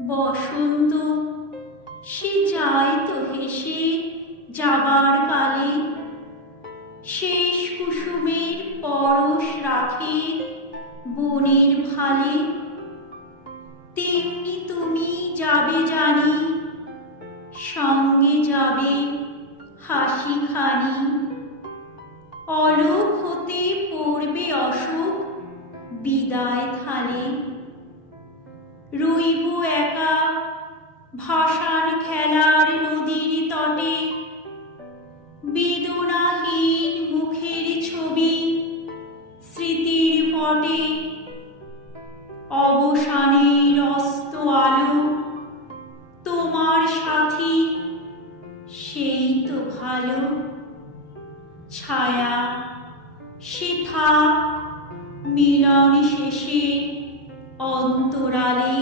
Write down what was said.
বসন্ত সে যায় তো হেসে যাবার কালে, শেষ কুসুমের পরশ রাখে বনের ভালে। তেমনি তুমি যাবে জানি, সঙ্গে যাবে হাসি খানি। অলোক হতে পড়বে অশোক বিদায় থালে। রইব একা ভাসান খেলার নদীর তটে, বেদনাহীন মুখের ছবি স্মৃতির পটে। অবসানের অস্ত আলো তোমার সাথী, সেই তো ভালো। ছায়া সে থাক মিলন শেষে অন্তরালে।